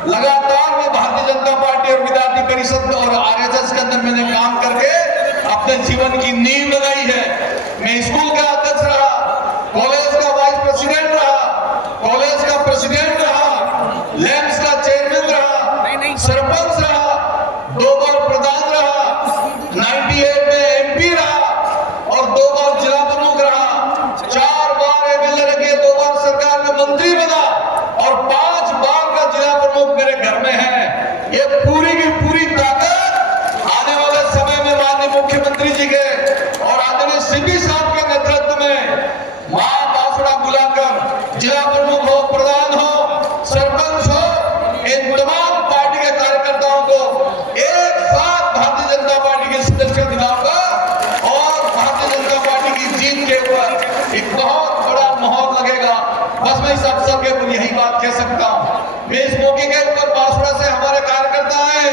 लगातार मैं भारतीय जनता पार्टी और विद्यार्थी परिषद और आरएसएस के अंदर मैंने काम करके अपने जीवन की नींव लगाई है। मैं स्कूल का अध्यक्ष रहा, कॉलेज का वाइस प्रेसिडेंट रहा, कॉलेज का प्रेसिडेंट रहा, लैंड्स का चेयरमैन रहा, सरपंच रहा, 2 बार प्रधान रहा, 98 में एमपी रहा और 2 बार जिला प्रमुख रहा, 4 बार एमएलए रहे, 2 बार सरकार में मंत्री बना और 5 बार का जिला प्रमुख मेरे घर में है। ये पूरी की पूरी ताकत आने वाले समय में माननीय मुख्यमंत्री जी के और आदरणीय सीपी साहब के नेतृत्व में बांसवाड़ा बुलाकर जिला प्रमुख हो, प्रधान हो, सरपंच हो, इन तमाम पार्टी के कार्यकर्ताओं को एक साथ भारतीय जनता पार्टी के सदस्य दिलाऊंगा और भारतीय जनता पार्टी की जीत के ऊपर एक बहुत बड़ा माहौल लगेगा। बस मैं इस अवसर के ऊपर यही बात कह सकता हूँ। मैं इस मौके के ऊपर बांसवाड़ा से हमारे कार्यकर्ता हैं,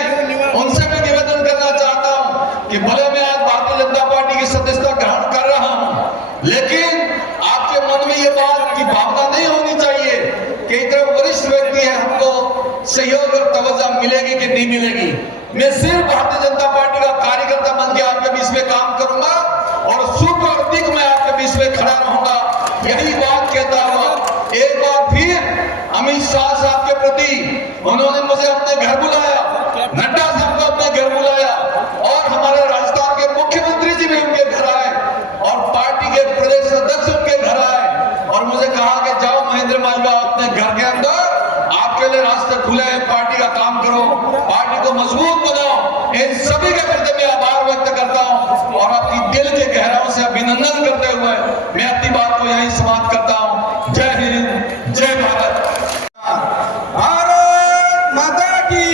उनसे मैं निवेदन करना चाहता हूँ कि भले मैं आज भारतीय जनता पार्टी की सदस्यता ग्रहण कर रहा हूँ, लेकिन आपके मन में ये बात की भावना नहीं होनी चाहिए कि इतने वरिष्ठ व्यक्ति है, हमको सहयोग और तवज्जो मिलेगी कि नहीं मिलेगी। मैं सिर्फ भारतीय जनता पार्टी का कार्यकर्ता बन के आपके बीच में काम करूंगा और सुख और दुख में आपके बीच में खड़ा रहूंगा, यही बात कहता हुआ एक बार फिर अमित शाह साहब के प्रति, उन्होंने मुझे अपने घर बुलाया, नड्डा साहब को अपने घर बुलाया और हमारे राजस्थान के मुख्यमंत्री जी भी उनके घर आए और पार्टी के प्रदेश अध्यक्ष उनके घर आए और मुझे कहा कि जाओ महेंद्र मालवा, अपने घर के अंदर आपके लिए रास्ते खुले हैं, पार्टी का काम करो, पार्टी को मजबूत बनाओ। इन सभी के प्रति मैं आभार व्यक्त करता हूं और आपकी दिल के गहराइयों से अभिनंदन करते हुए मैं अपनी बात को यहीं समाप्त करता हूं। जय हिंद, जय भारत। भारत माता की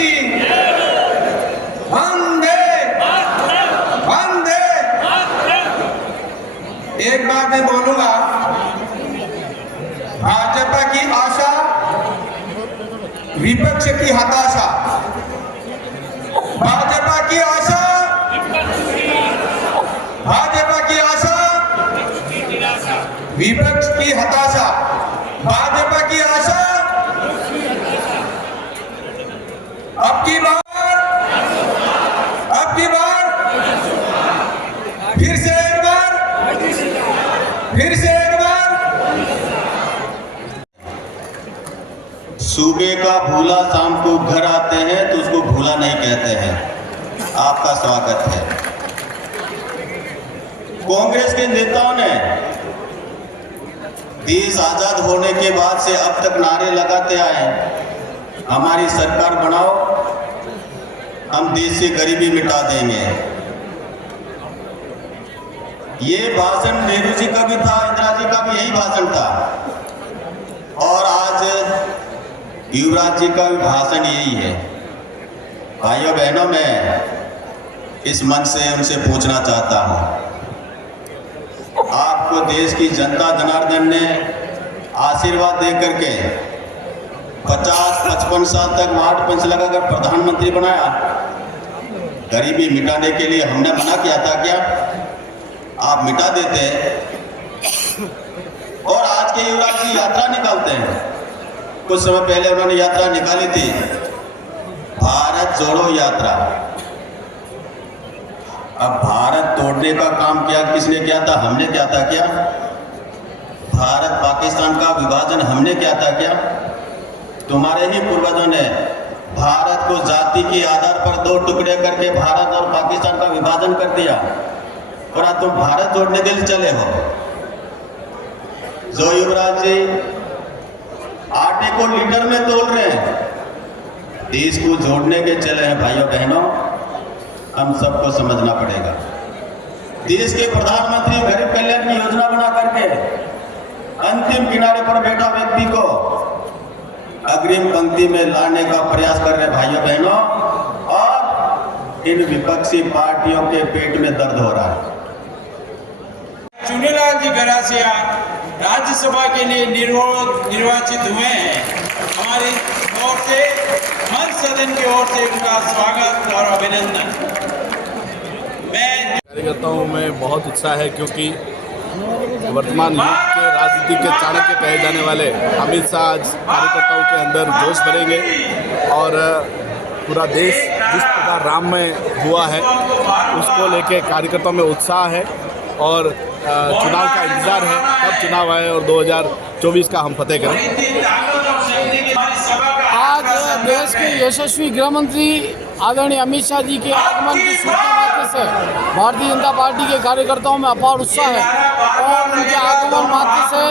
वंदे वंदे। एक बात मैं बोलूंगा, भाजपा की आशा, विपक्ष की हताशा, भाजपा की आशा, भाजपा की आशा, विपक्ष की हताशा, भाजपा की आशा। अब की बार फिर से एक बार सूबे का भूला शाम को घर आते हैं तो उसको भूला नहीं कहते हैं। आपका स्वागत है। कांग्रेस के नेताओं ने देश आजाद होने के बाद से अब तक नारे लगाते आए, हमारी सरकार बनाओ, हम देश से गरीबी मिटा देंगे। ये भाषण नेहरू जी का भी था, इंदिरा जी का भी यही भाषण था और आज युवराज जी का भी भाषण यही है। भाइयों बहनों, मैं इस मंच से उनसे पूछना चाहता हूं, आप आपको देश की जनता जनार्दन ने आशीर्वाद दे करके 50-55 साल तक वार्ड पंच लगाकर प्रधानमंत्री बनाया। गरीबी मिटाने के लिए हमने मना किया था क्या? आप मिटा देते। और आज के युवराज जी यात्रा निकालते हैं। कुछ समय पहले उन्होंने यात्रा निकाली थी, भारत जोड़ो यात्रा। अब भारत तोड़ने का काम क्या किसने किया था? हमने किया था क्या? भारत पाकिस्तान का विभाजन हमने किया था क्या? तुम्हारे ही पूर्वजों ने भारत को जाति के आधार पर 2 टुकड़े करके भारत और पाकिस्तान का विभाजन कर दिया, और आज तुम भारत जोड़ने के लिए चले हो। जो युवराज जी आटे को लीटर में तोल रहे हैं, देश को जोड़ने के चले हैं भाइयों बहनों, हम सबको समझना पड़ेगा। देश के प्रधानमंत्री गरीब कल्याण की योजना बना करके अंतिम किनारे पर बैठा व्यक्ति को अग्रिम पंक्ति में लाने का प्रयास कर रहे भाइयों बहनों, और इन विपक्षी पार्टियों के पेट में दर्द हो रहा है। चुनीलाल जी गरासिया राज्यसभा के लिए निर्वाचित हुए हैं। हमारी ओर से, मंच सदन की ओर से उनका स्वागत और अभिनंदन। कार्यकर्ताओं में बहुत उत्साह है, क्योंकि वर्तमान युग के राजनीति के चाणक्य कहे जाने वाले अमित शाह आज कार्यकर्ताओं के अंदर जोश भरेंगे, और पूरा देश जिस प्रकार राम में हुआ है उसको लेके कार्यकर्ताओं में उत्साह है, और चुनाव का इंतजार है, कब चुनाव आए और 2024 का हम फतेह करें। आज देश के यशस्वी गृह मंत्री आदरणीय अमित शाह जी के आगमन की सूचना मात्र से भारतीय जनता पार्टी के कार्यकर्ताओं में अपार उत्साह है, और उनके आगमन मात्र से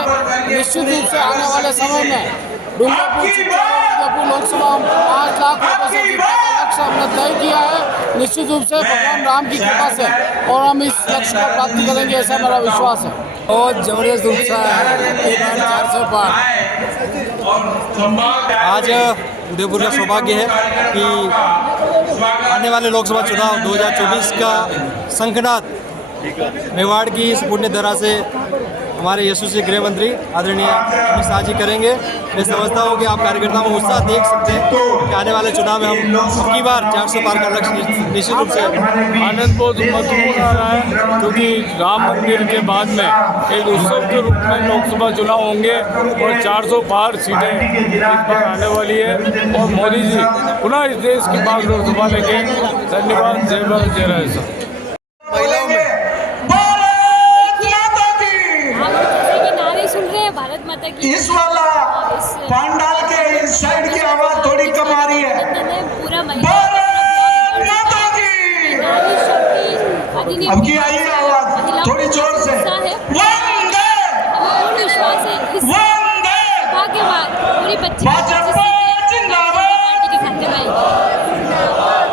निश्चित रूप से आने वाले समय में डूंगरपुर लोकसभा 5 लाख वोटों से जीतने का लक्ष्य हमने तय किया है, निश्चित रूप से भगवान राम की कृपा से, और हम इस लक्ष्य को प्राप्ति करेंगे, ऐसा मेरा विश्वास है। बहुत जबरदस्त उत्साह है, 400 पार। आज उदयपुर का सौभाग्य है कि आने वाले लोकसभा चुनाव 2024 का शंखनाद मेवाड़ की इस पुण्य धरा से हमारे यशस्वी गृह मंत्री आदरणीय अमित शाह जी करेंगे। मैं समझता हूँ कि आप कार्यकर्ताओं में उत्साह देख सकते हैं कि आने वाले चुनाव में हम अबकी बार 400 पार का लक्ष्य निश्चित रूप से। आनंद बहुत महत्वपूर्ण आ रहा है, क्योंकि राम मंदिर के बाद में एक उत्सव के रूप में लोकसभा चुनाव होंगे, और 400 पार सीटें इस बार आने वाली है, और मोदी जी पुनः इस देश की बात लोकसभा लेंगे। धन्यवाद। जय भारत, जय राजस्थान। भारत माता की इस वाला पंडाल के इस साइड की आवाज थोड़ी कम आ रही है। पूरा भारत माता की अब की आई आवाज थोड़ी जोर से। वंदे विश्वास है वंदे भाग्यवान पूरी भाजपा जिंदाबाद।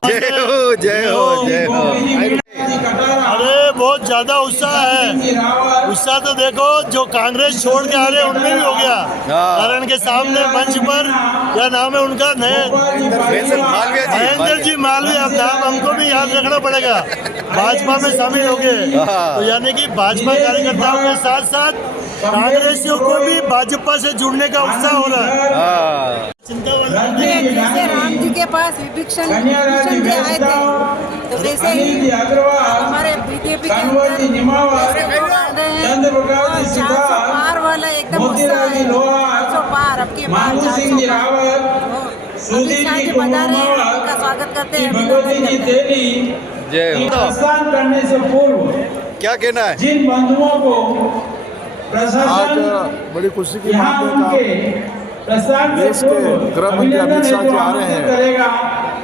जय हो जय हो जय हो। अरे बहुत ज्यादा उत्साह है। उत्साह तो देखो जो कांग्रेस छोड़ के आ रहे हैं उनमें भी हो गया। कारण के सामने मंच पर क्या नाम है उनका, महेंद्र जी मालवीय। अब नाम हमको भी याद रखना पड़ेगा। भाजपा में शामिल हो गए, तो यानी कि भाजपा कार्यकर्ताओं के साथ साथ कांग्रेसियों को भी भाजपा से जुड़ने का उत्साह हो रहा है। जैसे राम जी के पास विभीषण जी आए थे, तो वैसे ही हमारे बीजेपी के पार वाला एकदम उत्साह है। 400 पार, अब की बार 400 पार। अमित शाह जी बता रहे हैं, उनका स्वागत करते हैं, अभिनंदन करते हैं। जय हो। प्रस्थान करने से पूर्व क्या कहना है? जिन बंधुओं को आज बड़ी खुशी की बात है कि देश के गृह मंत्री अमित शाह जी आ रहे हैं,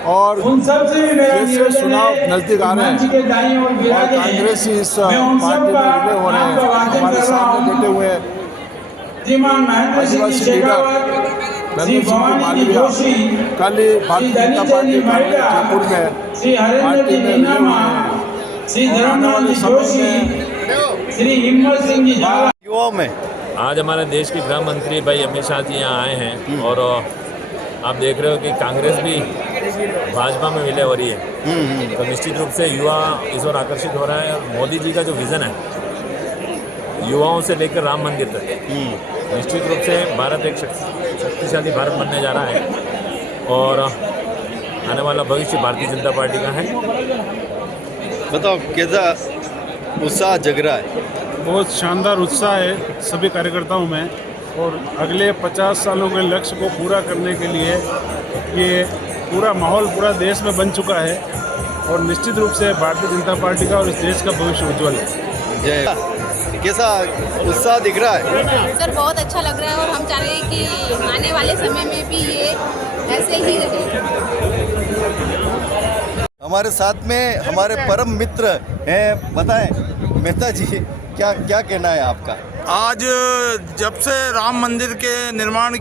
और जैसे चुनाव नजदीक आ रहे हैं और कांग्रेसी इस पार्टी में विलय हो रहे हैं, हमारे सामने बैठे हुए आदिवासी लीडर नरेंद्र सिंह मालवीय कल ही भारतीय जनता पार्टी जयपुर में पार्टी में विलय हुए हैं, और आने वाले समय में युवाओं में आज हमारे देश के गृह मंत्री भाई अमित शाह जी यहाँ आए हैं, और आप देख रहे हो कि कांग्रेस भी भाजपा में विलय हो रही है। तो निश्चित रूप से युवा इस ओर आकर्षित हो रहा है, और मोदी जी का जो विज़न है युवाओं से लेकर राम मंदिर तक निश्चित रूप से भारत एक शक्तिशाली भारत बनने जा रहा है और आने वाला भविष्य भारतीय जनता पार्टी का है। बताओ कैसा उत्साह जग रहा है? बहुत शानदार उत्साह है सभी कार्यकर्ताओं में और अगले 50 सालों के लक्ष्य को पूरा करने के लिए ये पूरा माहौल पूरा देश में बन चुका है और निश्चित रूप से भारतीय जनता पार्टी का और इस देश का भविष्य उज्जवल है। जय। कैसा उत्साह दिख रहा है? सर बहुत अच्छा लग रहा है और हम चाह रहे हैं कि आने वाले समय में भी ये ऐसे ही रहे। हमारे साथ में हमारे परम मित्र हैं, बताएं मेहता जी क्या क्या कहना है आपका? आज जब से राम मंदिर के निर्माण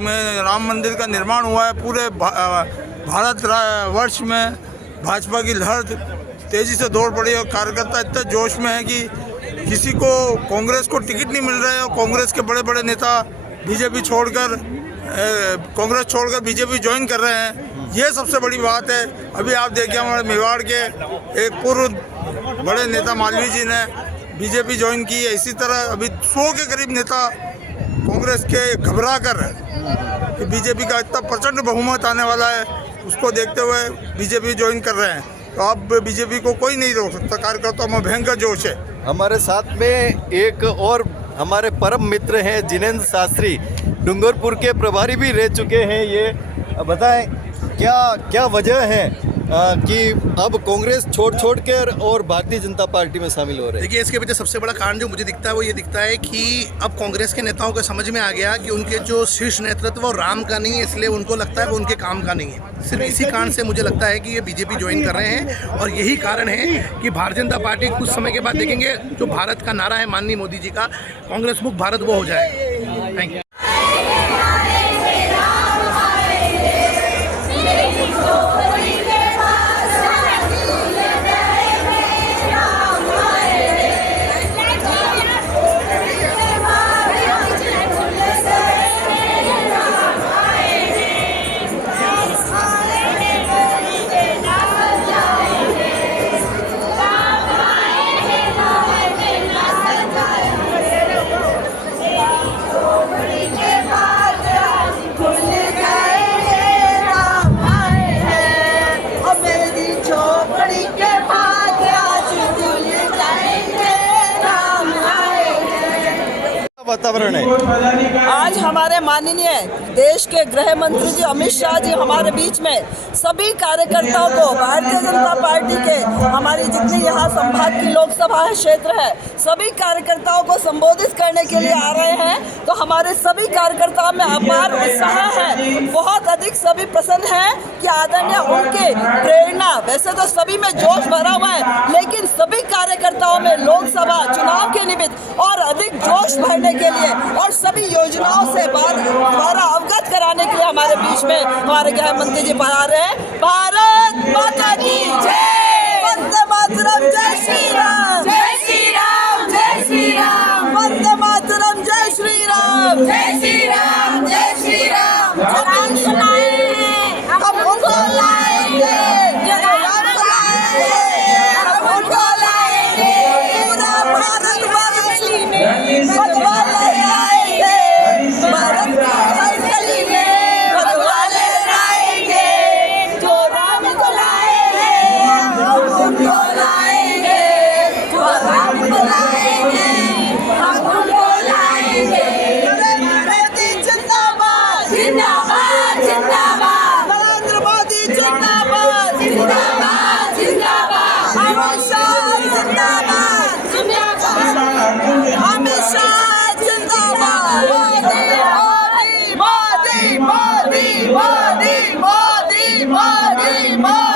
में राम मंदिर का निर्माण हुआ है, पूरे भारत वर्ष में भाजपा की लहर तेज़ी से दौड़ पड़ी और कार्यकर्ता इतने जोश में है कि किसी को कांग्रेस को टिकट नहीं मिल रहा है और कांग्रेस के बड़े बड़े नेता बीजेपी छोड़कर कांग्रेस छोड़कर बीजेपी ज्वाइन कर रहे हैं। ये सबसे बड़ी बात है। अभी आप देखिए हमारे मेवाड़ के एक पूर्व बड़े नेता मालवीय जी ने बीजेपी ज्वाइन की है। इसी तरह अभी 100 के करीब नेता कांग्रेस के घबरा कर कि बीजेपी का इतना प्रचंड बहुमत आने वाला है, उसको देखते हुए बीजेपी ज्वाइन कर रहे हैं। तो अब बीजेपी को कोई नहीं रोक सकता। कार्यकर्ताओं में भयंकर जोश है। हमारे साथ में एक और हमारे परम मित्र हैं जिनेंद्र शास्त्री, डूंगरपुर के प्रभारी भी रह चुके हैं। ये बताएं क्या क्या वजह है कि अब कांग्रेस छोड़ कर और भारतीय जनता पार्टी में शामिल हो रहे हैं? देखिए, इसके पीछे सबसे बड़ा कारण जो मुझे दिखता है वो ये दिखता है कि अब कांग्रेस के नेताओं को समझ में आ गया कि उनके जो शीर्ष नेतृत्व वो राम का नहीं है, इसलिए उनको लगता है वो उनके काम का नहीं है। सिर्फ इसी कारण से मुझे लगता है कि ये बीजेपी ज्वाइन कर रहे हैं और यही कारण है कि भारतीय जनता पार्टी कुछ समय के बाद देखेंगे जो भारत का नारा है माननीय मोदी जी का, कांग्रेस मुक्त भारत, वो हो जाए। Thank you. वातावरण है आज हमारे माननीय देश के गृह मंत्री जी अमित शाह जी हमारे बीच में सभी कार्यकर्ताओं को भारतीय जनता पार्टी के हमारी जितनी यहाँ संभाग की लोकसभा क्षेत्र है सभी कार्यकर्ताओं को संबोधित करने के लिए आ रहे हैं। तो हमारे सभी कार्यकर्ताओं में अपार उत्साह है, बहुत अधिक सभी प्रसन्न हैं कि आदरणीय उनके प्रेरणा, वैसे तो सभी में जोश भरा हुआ है लेकिन सभी कार्यकर्ताओं में लोकसभा चुनाव के निमित्त और अधिक जोश भरने के लिए और सभी योजनाओं से दोबारा अवगत कराने के लिए हमारे बीच में हमारे गृह मंत्री जी पधार रहे हैं। भारत माता की जय, वंदे मातरम, जय श्री राम, जय श्री राम, जय श्री राम, वंदे मातरम, जय श्री राम, जय श्री राम, जय श्री राम। जवान सुनाए हम उनको लाएंगे, जवान लाएंगे हम उनको लाएंगे, पूरा भारत वर्ष में भगवान लाएंगे, भारत की हर गली में भगवान लाएंगे, जो राम को लाएंगे हम उनको लाएंगे, जो राम को लाएंगे हम उनको लाएंगे। मोदी जिंदाबाद, जिंदाबाद, जिंदाबाद, नरेंद्र मोदी जिंदाबाद, जिंदाबाद, जिंदाबाद, अमित शाह जिंदाबाद, जिंदाबाद, अमित शाह जिंदाबाद, मोदी, मोदी, मोदी, मोदी, मोदी, मोदी, मोदी।